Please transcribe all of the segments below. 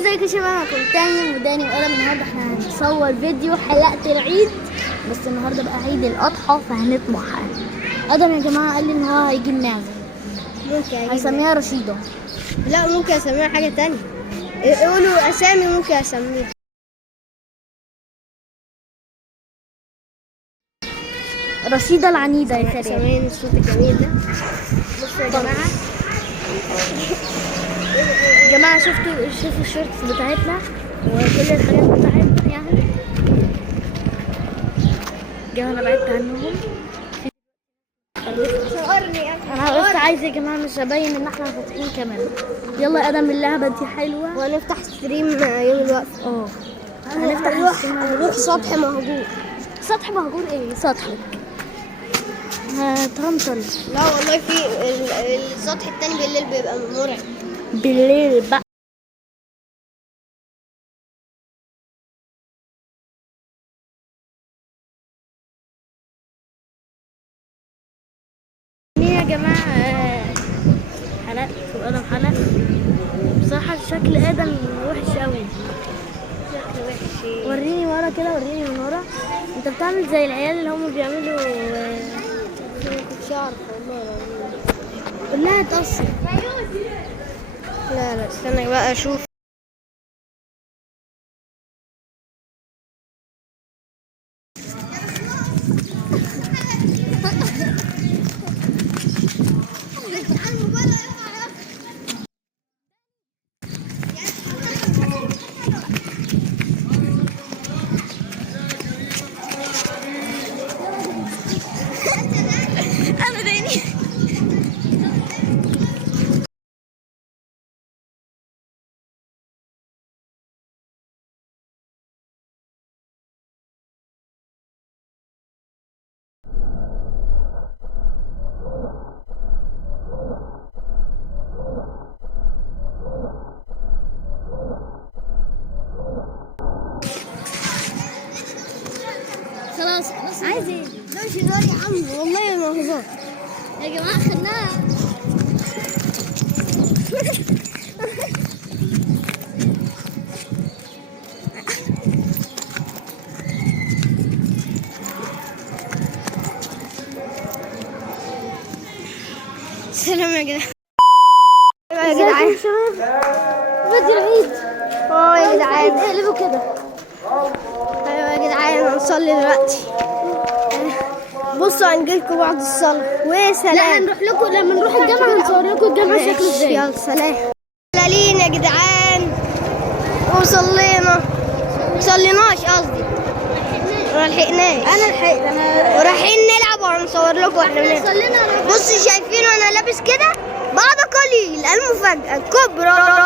ازيكم يا شباب، معكم تاني وداني وقلم. النهارده احنا هنصور فيديو حلقة العيد، بس النهارده بقى عيد الأضحى فهنطبخ. ادم يا جماعة قال لي ان هو هيجيب معزة، ممكن هيسميها رشيدة. لا ممكن اسميها حاجة تانية. قولوا اسامي ممكن اسميها. رشيدة العنيدة يا كريم. سامعين الصوت الجميل ده؟ بصوا يا جماعة شوفوا الشورتس بتاعتنا وكل الحاجات بتاعتنا يعني. جماعة انا بعدت عنهم. انا بس عايزه يا جماعه مش ابين ان احنا فاتحين كمان. يلا يا ادم، اللعبه دي حلوه وهنفتح ستريم يوم الوقفة. هنفتح نروح سطح مهجور. سطح مهجور؟ ايه سطحك؟ هتهنطل. لا والله في السطح التاني بالليل بيبقى مرعب. بالليل بقى. يا جماعه حلقت وادم حلق. بصراحه شكل ادم وحش قوي. شكله وحش. وريني ورا كده، وريني من ورا. انت بتعمل زي العيال اللي هم بيعملوا مش عارفه والله. قول لها تقصر. لا استنى بقى اشوف. انا داني. خلاص عايز ايه؟ ده مش هزار يا عم، والله ما هزار يا جماعه خدناها. سلام يا جدعان. يا جدعان فيديو العيد. يا جدعان اقلبوا كده. ايوه يا جدعان هنصلي دلوقتي. بصوا هنجيلكوا بعد الصلاة. ويا سلام. لا هنروح لكم لما نروح الجامعه، هنصور لكم الجامعه شكله ازاي. يلا سلام. لين يا جدعان وصلينا. صليناش قصدي، ما لحقناش. انا لحقت. انا ورايحين نلعب وهنصور لكم واحنا بنلعب. صلينا. بصوا شايفين وانا لابس كده؟ بعد قليل المفاجأة الكبرى.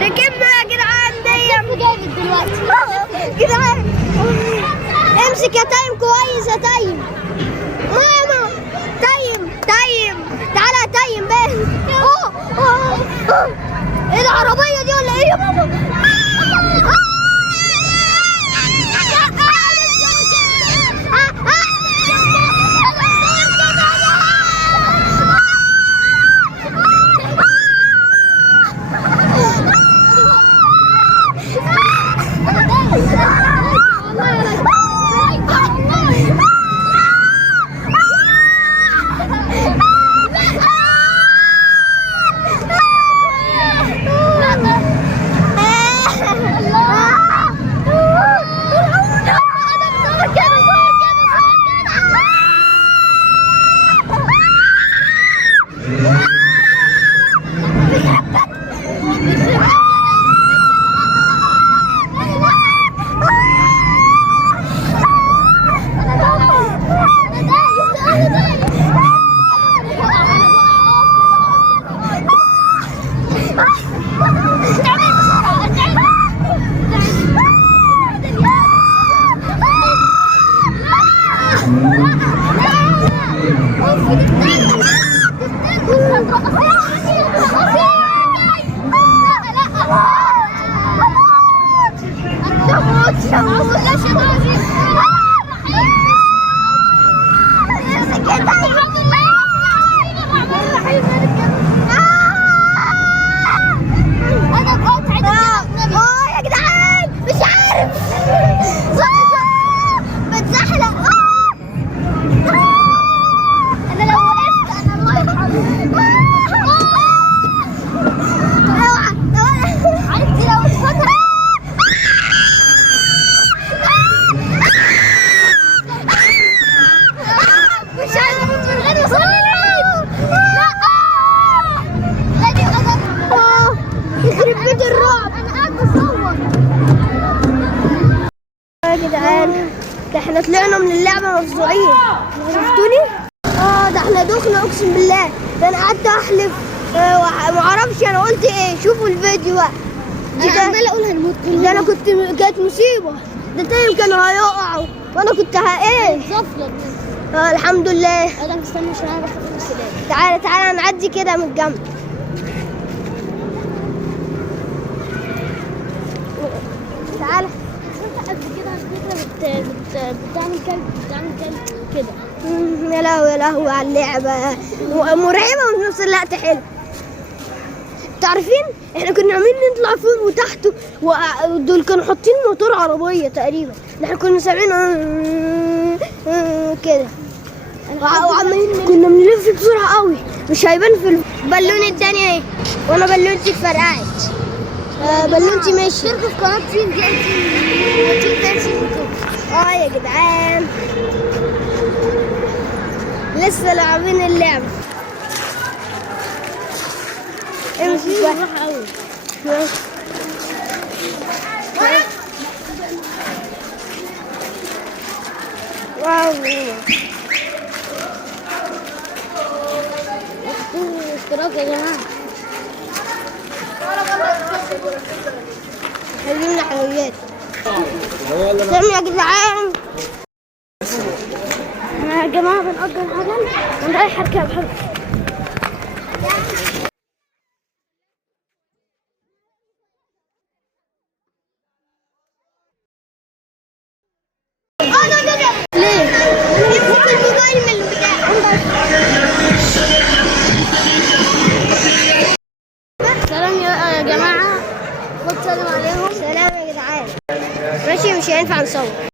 ركبنا يا جدعان دي جامد دلوقتي. جدعان امسك يا تايم كويس يا تايم. ماما تايم تعالى يا تايم بقى. ايه العربية دي ولا ايه يا ماما؟ جدعان، ده احنا طلعنا من اللعبة مفزوعين. شفتوني؟ ده احنا دخنا اقسم بالله. ده انا قعدت احلف معرفش انا قلت ايه. شوفوا الفيديو بقى. انا عماله اقول هنموت كلنا. ده انا كانت مصيبة. ده تايم كانوا هيقعوا وانا كنت ايه. زفلت. الحمد لله. ادم استنى عشان انا باخد السلاح. تعالى نعدي كده من الجنب. تعالى. قبل كده على فكره بتعمل كلب كده. يا لهوي على اللعبة، مرعبة وفي نفس الوقت حلوة. تعرفين احنا كنا عاملين نطلع فوق وتحت، ودول كانوا حاطين موتور عربية تقريبا. احنا كنا سامعين كده، وعمالين كنا بنلف بسرعة قوي مش هيبان في البالون التانية اهي. وانا بالونتي اتفرقعت. بالونتي ماشي. اشتركوا في قناه تيم دي يا جدعان لسه لاعبين اللعبة. امشي راح قوي. واو اشتراك يا جماعه. حلوين حلويات. سلام يا جدعان. احنا يا جماعه بنأجر عجل ونرايح اركب. ليه؟ امسك الموبايل من البتاع. سلام يا جماعه. خد سلام عليهم. سلام يا جدعان. ماشي مش هينفع نصور.